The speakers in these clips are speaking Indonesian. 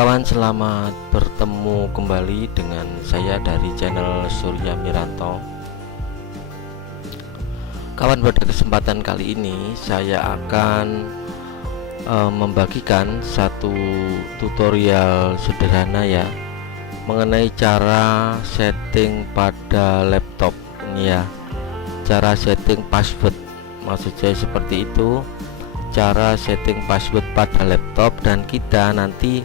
kawan, selamat bertemu kembali dengan saya dari channel Surya Miranto. Kawan, pada kesempatan kali ini saya akan membagikan satu tutorial sederhana ya, mengenai cara setting pada laptop ini ya, cara setting password. Maksud saya seperti itu, cara setting password pada laptop, dan kita nanti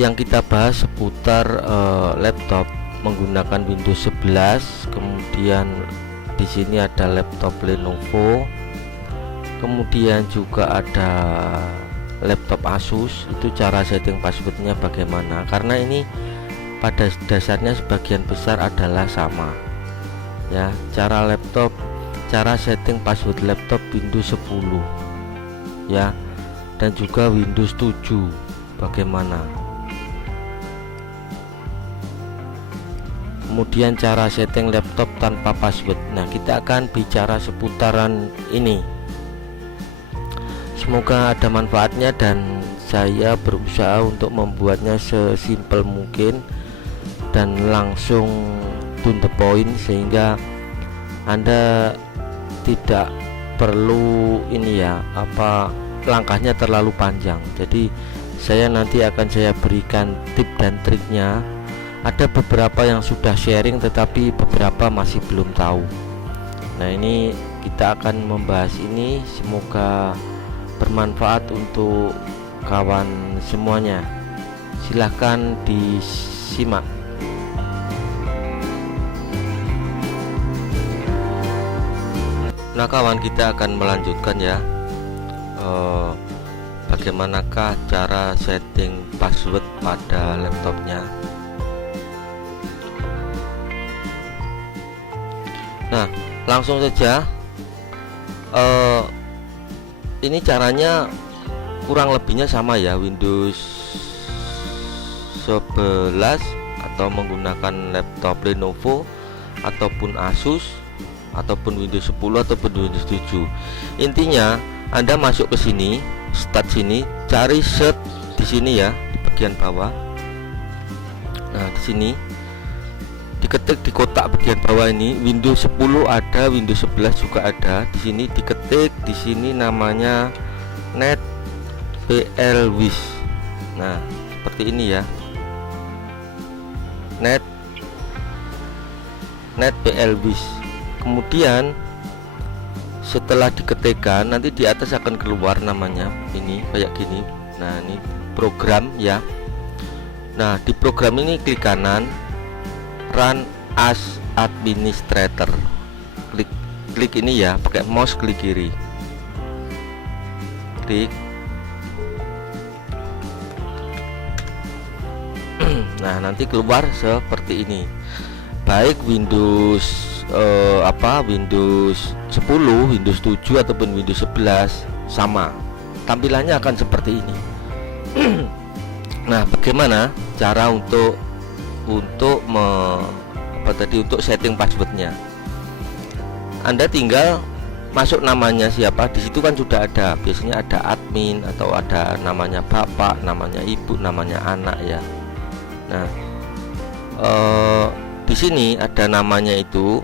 yang kita bahas seputar laptop menggunakan Windows 11. Kemudian di sini ada laptop Lenovo, kemudian juga ada laptop Asus. Itu cara setting passwordnya bagaimana, karena ini pada dasarnya sebagian besar adalah sama ya. Cara setting password laptop Windows 10 ya, dan juga Windows 7 bagaimana. Kemudian cara setting laptop tanpa password. Nah, kita akan bicara seputaran ini. Semoga ada manfaatnya, dan saya berusaha untuk membuatnya sesimpel mungkin dan langsung to the point, sehingga Anda tidak perlu ini ya, langkahnya terlalu panjang. Jadi saya nanti akan berikan tip dan triknya. Ada beberapa yang sudah sharing, tetapi beberapa masih belum tahu. Nah, ini kita akan membahas ini. Semoga bermanfaat untuk kawan semuanya. Silahkan disimak. Nah kawan, kita akan melanjutkan ya, bagaimanakah cara setting password pada laptopnya. Nah, langsung saja. Ini caranya kurang lebihnya sama ya, Windows 11 atau menggunakan laptop Lenovo ataupun Asus ataupun Windows 10 ataupun Windows 7. Intinya Anda masuk ke sini, start sini, cari search di sini ya, di bagian bawah. Nah, di sini diketik di kotak bagian bawah ini, Windows 10 ada, Windows 11 juga ada. Di sini diketik, di sini namanya NetPLWish. Nah, seperti ini ya, NetPLWish. Kemudian setelah diketikkan, nanti di atas akan keluar namanya ini kayak gini. Nah, ini program ya. Nah, di program ini klik kanan, Run as Administrator. Klik ini ya, pakai mouse klik kiri. Klik. Nah, nanti keluar seperti ini. Baik Windows Windows 10, Windows 7 ataupun Windows 11 sama. Tampilannya akan seperti ini. Nah, bagaimana cara untuk setting passwordnya? Anda tinggal masuk namanya siapa, di situ kan sudah ada, biasanya ada admin atau ada namanya bapak, namanya ibu, namanya anak ya. Nah, di sini ada namanya itu,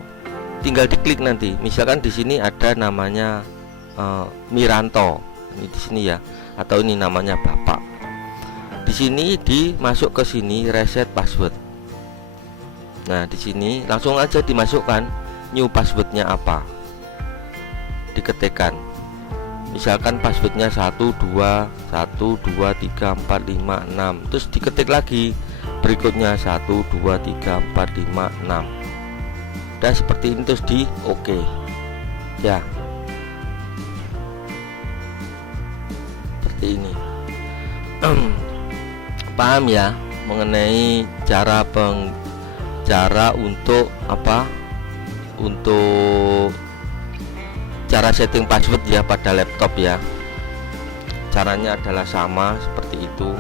tinggal diklik nanti. Misalkan di sini ada namanya Miranto, ini di sini ya, atau ini namanya bapak. Di sini dimasuk ke sini reset password. Nah, di sini langsung aja dimasukkan new passwordnya apa, diketikkan. Misalkan passwordnya 12123456, terus diketik lagi berikutnya 123456. Udah seperti ini, terus di OK ya, seperti ini. Paham ya mengenai cara untuk cara setting password ya pada laptop ya. Caranya adalah sama seperti itu.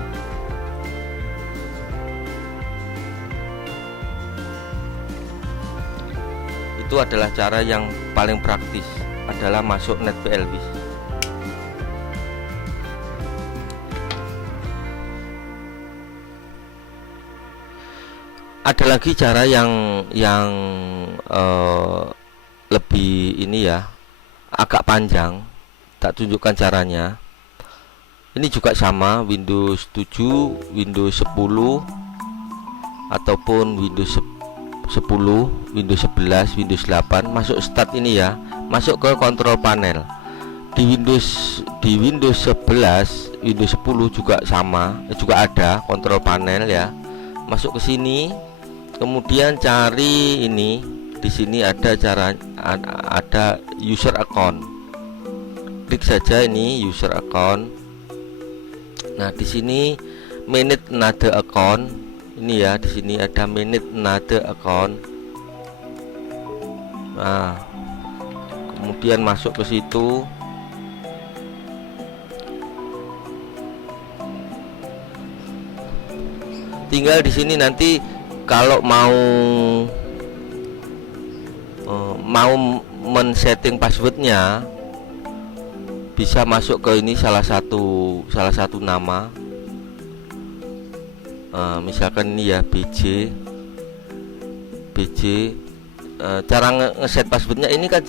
Itu adalah cara yang paling praktis, adalah masuk NetPLWish. Ada lagi cara yang lebih ini ya, agak panjang. Tak tunjukkan caranya. Ini juga sama, Windows 7, Windows 10 ataupun Windows 10, Windows 11, Windows 8 masuk start ini ya, masuk ke kontrol panel. Di Windows 11, Windows 10 juga sama, juga ada kontrol panel ya. Masuk ke sini, kemudian cari ini. Di sini ada ada user account. Klik saja ini user account. Nah, di sini manage another account. Ini ya, di sini ada manage another account. Nah, kemudian masuk ke situ. Tinggal di sini nanti kalau mau men-setting passwordnya, bisa masuk ke ini salah satu nama. Misalkan ini ya, BJ. Cara ngeset passwordnya ini kan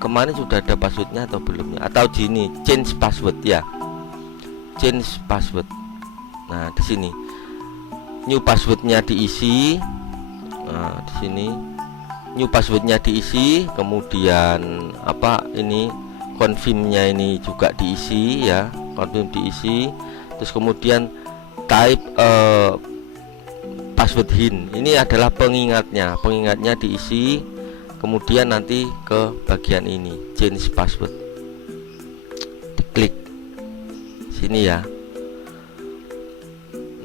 kemarin sudah ada passwordnya atau belum ya? Atau gini, change password ya, change password. Nah, di sini new passwordnya diisi. Nah, di sini new passwordnya diisi, kemudian ini confirmnya ini juga diisi ya, confirm diisi. Terus kemudian type password hint, ini adalah pengingatnya diisi. Kemudian nanti ke bagian ini change password, diklik sini ya.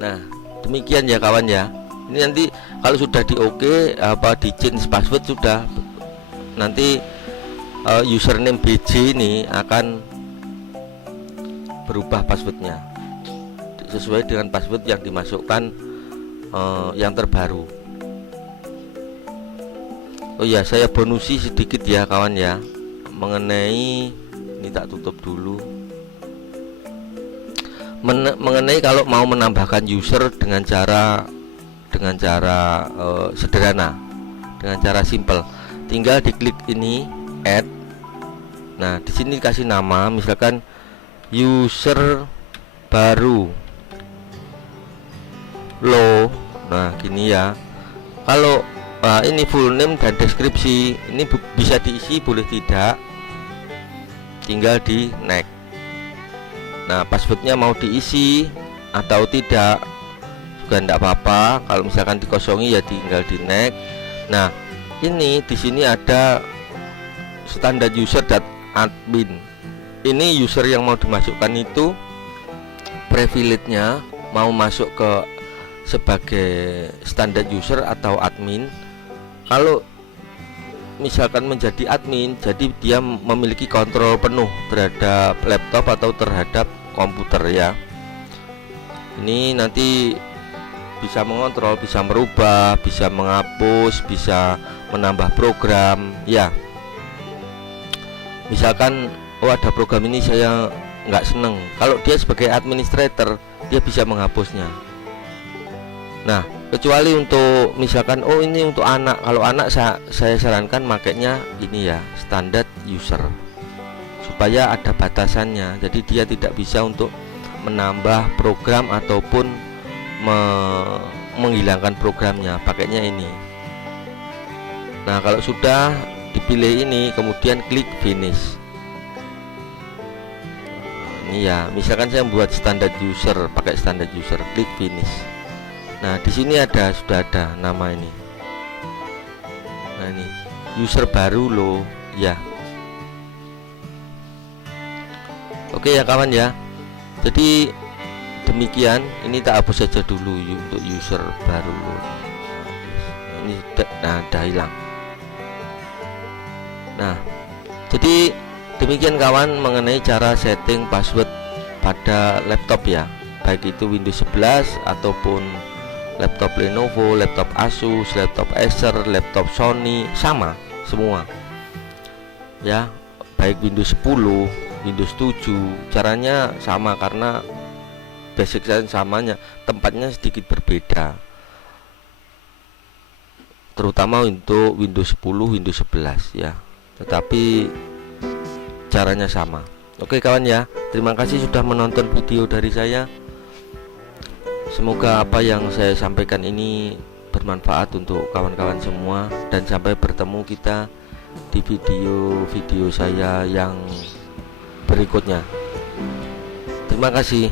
Nah, demikian ya kawan ya. Ini nanti kalau sudah di di change password sudah, nanti username BJ ini akan berubah passwordnya sesuai dengan password yang dimasukkan yang terbaru. Oh ya, saya bonusi sedikit ya kawan ya, mengenai ini, tak tutup dulu. Mengenai kalau mau menambahkan user dengan cara sederhana, dengan cara simple, tinggal diklik ini add. Nah, di sini kasih nama, misalkan user baru lo. Nah, gini ya. Kalau ini full name dan deskripsi, ini bisa diisi, boleh tidak, tinggal di next. Nah, passwordnya mau diisi atau tidak juga tidak apa-apa. Kalau misalkan dikosongi ya tinggal di next. Nah, ini di sini ada standar user dan admin. Ini user yang mau dimasukkan itu privilege-nya mau masuk ke sebagai standar user atau admin. Kalau misalkan menjadi admin, jadi dia memiliki kontrol penuh terhadap laptop atau terhadap komputer ya. Ini nanti bisa mengontrol, bisa merubah, bisa menghapus, bisa menambah program ya. Misalkan ada program ini saya nggak seneng, kalau dia sebagai administrator dia bisa menghapusnya. Nah, kecuali untuk misalkan ini untuk anak, kalau anak saya sarankan makanya ini ya, standar user, supaya ada batasannya. Jadi dia tidak bisa untuk menambah program ataupun menghilangkan programnya, pakainya ini. Nah, kalau sudah dipilih ini, kemudian klik finish. Ini ya, misalkan saya membuat standar user, pakai standar user, klik finish. Nah, di sini sudah ada nama ini. Nah, ini user baru lo ya. Oke ya kawan ya. Jadi demikian, ini tak hapus saja dulu untuk user baru lo. Ini udah hilang. Nah, jadi demikian kawan mengenai cara setting password pada laptop ya, baik itu Windows 11 ataupun laptop Lenovo, laptop Asus, laptop Acer, laptop Sony, sama semua ya, baik Windows 10, Windows 7, caranya sama karena basic samanya, tempatnya sedikit berbeda. terutama untuk Windows 10, Windows 11 ya, tetapi caranya sama. Oke kawan ya, terima kasih sudah menonton video dari saya. Semoga apa yang saya sampaikan ini bermanfaat untuk kawan-kawan semua, dan sampai bertemu kita di video-video saya yang berikutnya. Terima kasih.